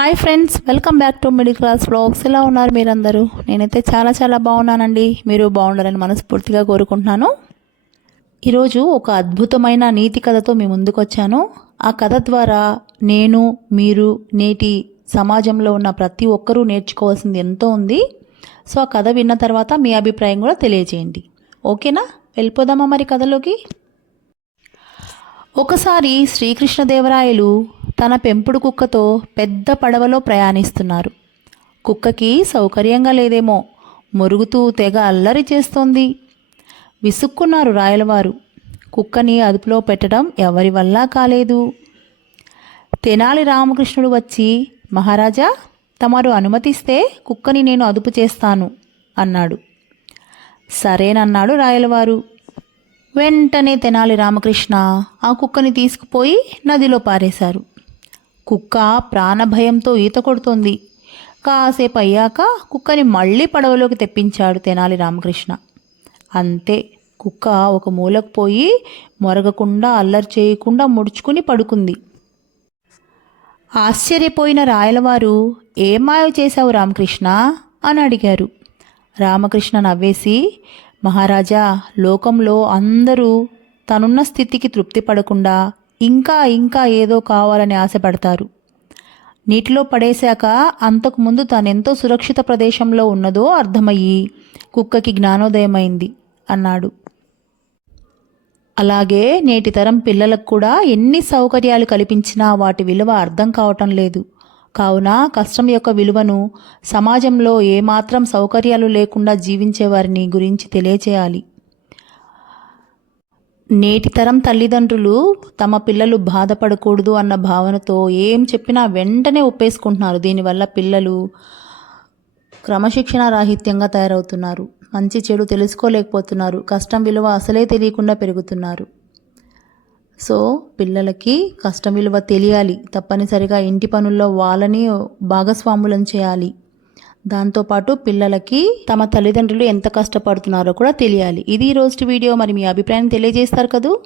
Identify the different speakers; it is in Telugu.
Speaker 1: Hi friends welcome back to middle class blogs ఎలా ఉన్నారు మీరందరూ? నేనైతే చాలా చాలా బాగున్నానండి. మీరు బాగుండాలని మనస్ఫూర్తిగా కోరుకుంటున్నాను. ఈరోజు ఒక అద్భుతమైన నీతి కథతో మీ ముందుకు వచ్చాను ఆ కథ ద్వారా నేను మీరు నేటి సమాజంలో ఉన్న ప్రతి ఒక్కరూ నేర్చుకోవాల్సింది ఎంతో ఉంది. సో ఆ కథ విన్న తర్వాత మీ అభిప్రాయం కూడా తెలియజేయండి. ఓకేనా? వెళ్ళిపోదామా మరి కథలోకి? ఒకసారి శ్రీకృష్ణదేవరాయలు తన పెంపుడు కుక్కతో పెద్ద పడవలో ప్రయాణిస్తున్నారు. కుక్కకి సౌకర్యంగా లేదేమో మురుగుతూ తెగ అల్లరి చేస్తోంది. విసుక్కున్నారు రాయలవారు. కుక్కని అదుపులో పెట్టడం ఎవరి వల్ల కాలేదు. తెనాలి రామకృష్ణుడు వచ్చి మహారాజా తమరు అనుమతిస్తే కుక్కని నేను అదుపు చేస్తాను అన్నాడు. సరేనన్నాడు రాయలవారు. వెంటనే తెనాలి రామకృష్ణ ఆ కుక్కని తీసుకుపోయి నదిలో పారేశారు. కుక్క ప్రాణభయంతో ఈత కొడుతోంది. కాసేపు అయ్యాక కుక్కని మళ్ళీ పడవలోకి తెప్పించాడు తెనాలి రామకృష్ణ. అంతే కుక్క ఒక మూలకు పోయి మొరగకుండా అల్లరి చేయకుండా ముడుచుకుని పడుకుంది. ఆశ్చర్యపోయిన రాయలవారు ఏమాయ చేశావు రామకృష్ణ? అని అడిగారు. రామకృష్ణ నవ్వేసి మహారాజా లోకంలో అందరూ తనున్న స్థితికి తృప్తి పడకుండా ఇంకా ఇంకా ఏదో కావాలని ఆశపడతారు. నీటిలో పడేశాక అంతకుముందు తానెంతో సురక్షిత ప్రదేశంలో ఉన్నదో అర్థమయ్యి కుక్కకి జ్ఞానోదయమైంది అన్నాడు. అలాగే నేటి తరం పిల్లలకు కూడా ఎన్ని సౌకర్యాలు కల్పించినా వాటి విలువ అర్థం కావటం లేదు. కావున కష్టం యొక్క విలువను సమాజంలో ఏమాత్రం సౌకర్యాలు లేకుండా జీవించే వారిని గురించి తెలియచేయాలి. నేటి తరం తల్లిదండ్రులు తమ పిల్లలు బాధపడకూడదు అన్న భావనతో ఏం చెప్పినా వెంటనే ఒప్పేసుకుంటున్నారు. దీనివల్ల పిల్లలు క్రమశిక్షణ రాహిత్యంగా తయారవుతున్నారు. మంచి చెడు తెలుసుకోలేకపోతున్నారు. కష్టం విలువ అసలే తెలియకుండా పెరుగుతున్నారు. సో పిల్లలకి కష్టం విలువ తెలియాలి. తప్పనిసరిగా ఇంటి పనుల్లో వాళ్ళని భాగస్వాములను చేయాలి. దాంతోపాటు పిల్లలకి తమ తల్లిదండ్రులు ఎంత కష్టపడుతున్నారో కూడా తెలియాలి. ఇది ఈ రోజు వీడియో. మరి మీ అభిప్రాయం తెలియజేస్తారు కదూ?